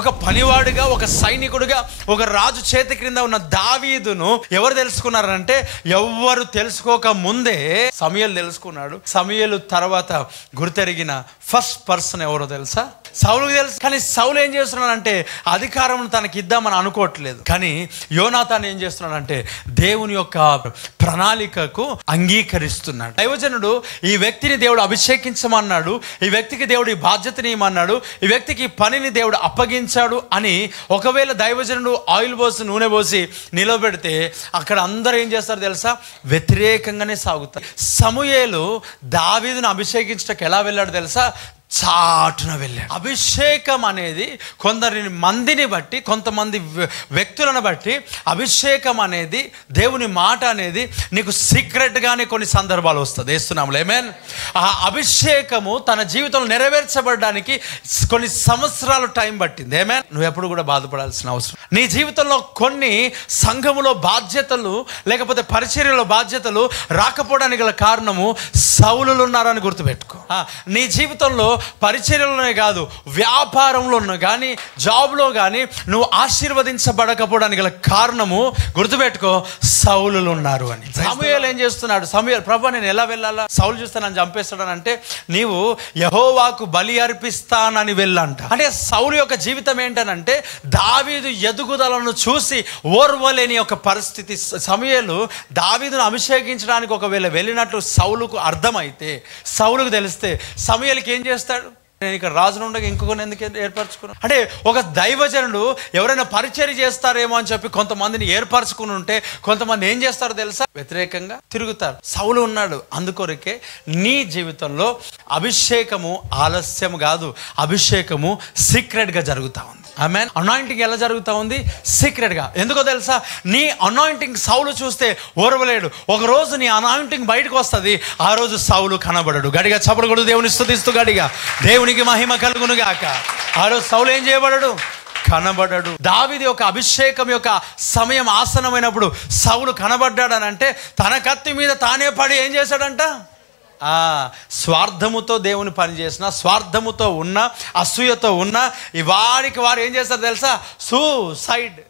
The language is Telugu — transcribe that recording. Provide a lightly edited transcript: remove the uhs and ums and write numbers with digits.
ఒక పనివాడుగా, ఒక సైనికుడుగా, ఒక రాజు చేతి క్రింద ఉన్న దావీదును ఎవరు తెలుసుకున్నారంటే, ఎవ్వరు తెలుసుకోక ముందే సమూయేలు తెలుసుకున్నాడు. సమూయేలు తర్వాత గుర్తెరిగిన ఫస్ట్ పర్సన్ ఎవరో తెలుసా? సౌలుకు తెలుసు. కానీ సౌలు ఏం చేస్తున్నాడంటే అధికారం తనకి ఇద్దామని అనుకోవట్లేదు. కానీ యోనాతాన్ ఏం చేస్తున్నాడంటే దేవుని యొక్క ప్రణాళికకు అంగీకరిస్తున్నాడు. దైవజనుడు ఈ వ్యక్తిని దేవుడు అభిషేకించమన్నాడు, ఈ వ్యక్తికి దేవుడు ఈ బాధ్యతని ఇవ్వమన్నాడు, ఈ వ్యక్తికి పనిని దేవుడు అప్పగించాడు అని ఒకవేళ దైవజనుడు ఆయిల్ పోసి నూనె పోసి నిలబెడితే అక్కడ అందరూ ఏం చేస్తారు తెలుసా? వ్యతిరేకంగానే సాగుతారు. సమూయేలు దావీదును అభిషేకించడానికి ఎలా వెళ్ళాడు తెలుసా? చాటున వెళ్ళాడు. అభిషేకం అనేది కొందరిని మందిని బట్టి, కొంతమంది వ్యక్తులను బట్టి అభిషేకం అనేది, దేవుని మాట అనేది నీకు సీక్రెట్గానే కొన్ని సందర్భాలు వస్తుంది. వేస్తున్నాములే ఆమేన్. ఆ అభిషేకము తన జీవితంలో నెరవేర్చబడడానికి కొన్ని సంవత్సరాలు టైం పట్టింది. ఆమేన్. నువ్వు ఎప్పుడు కూడా బాధపడాల్సిన అవసరం. నీ జీవితంలో కొన్ని సంఘములో బాధ్యతలు లేకపోతే పరిచర్యలో బాధ్యతలు రాకపోవడానికి గల కారణము సౌలులు ఉన్నారని గుర్తుపెట్టుకో. నీ జీవితంలో పరిచర్యలోనే కాదు, వ్యాపారంలో కానీ, జాబ్లో కానీ నువ్వు ఆశీర్వదించబడకపోవడానికి గల కారణము గుర్తుపెట్టుకో, సౌలులు ఉన్నారు అని. సమూయేలు ఏం చేస్తున్నాడు? సమూయేలు, ప్రభు నేను ఎలా వెళ్ళాలా? సౌలు చూస్తే నన్ను చంపేస్తాడనంటే నీవు యెహోవాకు బలి అర్పిస్తానని వెళ్ళంట. అంటే సౌలు యొక్క జీవితం ఏంటనంటే దావీదు ఎదుగుదలను చూసి ఓర్వలేని ఒక పరిస్థితి. సమూయేలు దావీదును అభిషేకించడానికి ఒకవేళ వెళ్ళినట్లు సౌలుకు అర్థమైతే, సౌలుకు తెలిస్తే సమూయేలుకి ఏం చేస్తాడు? నేను ఇక్కడ రాజును ఉండగా ఇంకొకరిని ఎందుకు ఏర్పరచుకున్నాను? అంటే ఒక దైవజనుడు ఎవరైనా పరిచర్య చేస్తారేమో అని చెప్పి కొంతమందిని ఏర్పరచుకుని ఉంటే కొంతమంది ఏం చేస్తారో తెలుసా? వ్యతిరేకంగా తిరుగుతారు. సౌలు ఉన్నాడు. అందుకొరకే నీ జీవితంలో అభిషేకము ఆలస్యం కాదు, అభిషేకము సీక్రెట్గా జరుగుతూ ఉంది. ఆమేన్. అనాయింటింగ్ ఎలా జరుగుతూ ఉంది? సీక్రెట్గా. ఎందుకో తెలుసా? నీ అనాయింటింగ్ సౌలు చూస్తే ఓర్వలేడు. ఒకరోజు నీ అనాయింటింగ్ బయటకు వస్తుంది, ఆ రోజు సౌలు కనబడడు. గడిగా చపడకూడదు, దేవుని స్తుతిస్తూ గడిగా దేవునికి మహిమ కలుగును గాక. ఆ రోజు సౌలు ఏం చేయబడడు? కనబడడు. దావీదు యొక్క అభిషేకం యొక్క సమయం ఆసనమైనప్పుడు సౌలు కనబడ్డాడని అంటే తన కత్తి మీద తానే పడి ఏం చేశాడంట? స్వార్థముతో దేవుని పని చేసిన, స్వార్థముతో ఉన్న, అసూయతో ఉన్న వారికి వారు ఏం చేస్తారు తెలుసా? సూసైడ్.